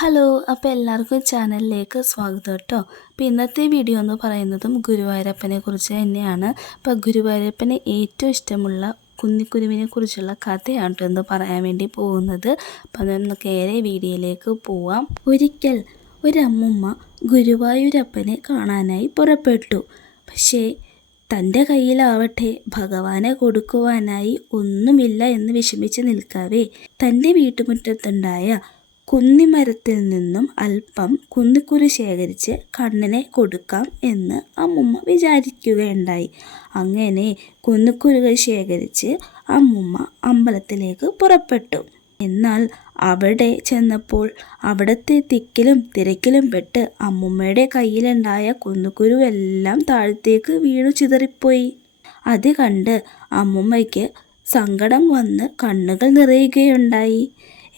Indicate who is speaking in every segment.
Speaker 1: Hello അപ്പോൾ എല്ലാവർക്കും ചാനലിലേക്ക് സ്വാഗതം കേട്ടോ. അപ്പോൾ ഇന്നത്തെ വീഡിയോ എന്ന് പറയുന്നതും ഗുരുവായൂരപ്പനെ കുറിച്ച് തന്നെയാണ്. അപ്പോൾ ഗുരുവായൂരപ്പന് ഏറ്റവും ഇഷ്ടമുള്ള കുന്നിക്കുരുവിനെ കുറിച്ചുള്ള കഥയാണ് എന്ന് പറയാൻ വേണ്ടി പോകുന്നത്. അപ്പം നമുക്ക് ഏറെ വീഡിയോയിലേക്ക് പോവാം. ഒരിക്കൽ ഒരമ്മുമ്മ ഗുരുവായൂരപ്പനെ കാണാനായി പുറപ്പെട്ടു. പക്ഷേ തന്റെ കയ്യിലാവട്ടെ ഭഗവാനെ കൊടുക്കുവാനായി ഒന്നുമില്ല എന്ന് വിഷമിച്ച് നിൽക്കാവേ. തന്റെ വീട്ടുമുറ്റത്തുണ്ടായ കുന്നിമരത്തിൽ നിന്നും അല്പം കുന്നിക്കുരു ശേഖരിച്ച് കണ്ണനെ കൊടുക്കാം എന്ന് അമ്മുമ്മ വിചാരിക്കുകയുണ്ടായി. അങ്ങനെ കുന്നിക്കുരുകൾ ശേഖരിച്ച് അമ്മുമ്മ അമ്പലത്തിലേക്ക് പുറപ്പെട്ടു. എന്നാൽ അവിടെ ചെന്നപ്പോൾ അവിടത്തെ തിക്കിലും തിരക്കിലും പെട്ട് അമ്മുമ്മയുടെ കയ്യിലുണ്ടായ കുന്നുകുരുവെല്ലാം താഴത്തേക്ക് വീണു ചിതറിപ്പോയി. അത് കണ്ട് അമ്മുമ്മയ്ക്ക് സങ്കടം വന്ന് കണ്ണുകൾ നിറയുകയുണ്ടായി.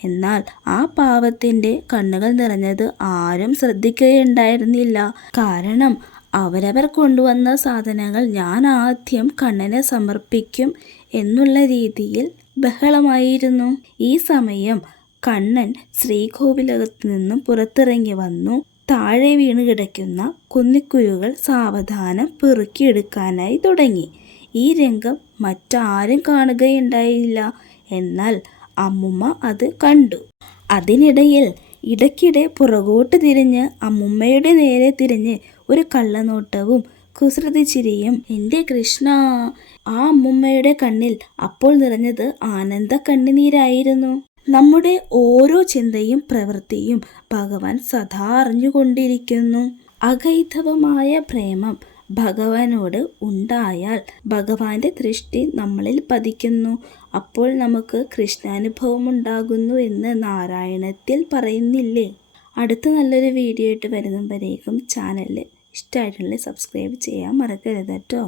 Speaker 1: എന്നാൽ ആ പാവത്തിന്റെ കണ്ണുകൾ നിറഞ്ഞത് ആരും ശ്രദ്ധിക്കുകയുണ്ടായിരുന്നില്ല. കാരണം അവരവർ കൊണ്ടുവന്ന സാധനങ്ങൾ ഞാൻ ആദ്യം കണ്ണനെ സമർപ്പിക്കും എന്നുള്ള രീതിയിൽ ബഹളമായിരുന്നു. ഈ സമയം കണ്ണൻ ശ്രീകോവിലകത്തു നിന്നും പുറത്തിറങ്ങി വന്നു. താഴെ വീണ് കിടക്കുന്ന കുന്നിക്കുരുകൾ സാവധാനം പെറുക്കിയെടുക്കാനായി തുടങ്ങി. ഈ രംഗം മറ്റാരും കാണുകയുണ്ടായില്ല. എന്നാൽ അമ്മുമ്മ അത് കണ്ടു. അതിനിടയിൽ ഇടയ്ക്കിടെ പുറകോട്ട് തിരിഞ്ഞ് അമ്മുമ്മയുടെ നേരെ തിരിഞ്ഞ് ഒരു കള്ളനോട്ടവും കുസൃതി ചിരിയും എന്റെ കൃഷ്ണ ആ അമ്മുമ്മയുടെ കണ്ണിൽ അപ്പോൾ നിറഞ്ഞത് ആനന്ദ കണ്ണുനീരായിരുന്നു. നമ്മുടെ ഓരോ ചിന്തയും പ്രവൃത്തിയും ഭഗവാൻ സദാ അറിഞ്ഞുകൊണ്ടിരിക്കുന്നു. അഗൈതവമായ പ്രേമം ഭഗവാനോട് ഉണ്ടായാൽ ഭഗവാന്റെ ദൃഷ്ടി നമ്മളിൽ പതിക്കുന്നു. അപ്പോൾ നമുക്ക് കൃഷ്ണാനുഭവം ഉണ്ടാകുന്നു എന്ന് നാരായണത്തിൽ പറയുന്നില്ലേ? അടുത്ത നല്ലൊരു വീഡിയോ ആയിട്ട് വരുന്നവരേക്കും ചാനൽ ഇഷ്ടമായിട്ടുള്ള സബ്സ്ക്രൈബ് ചെയ്യാൻ മറക്കരുത് കേട്ടോ.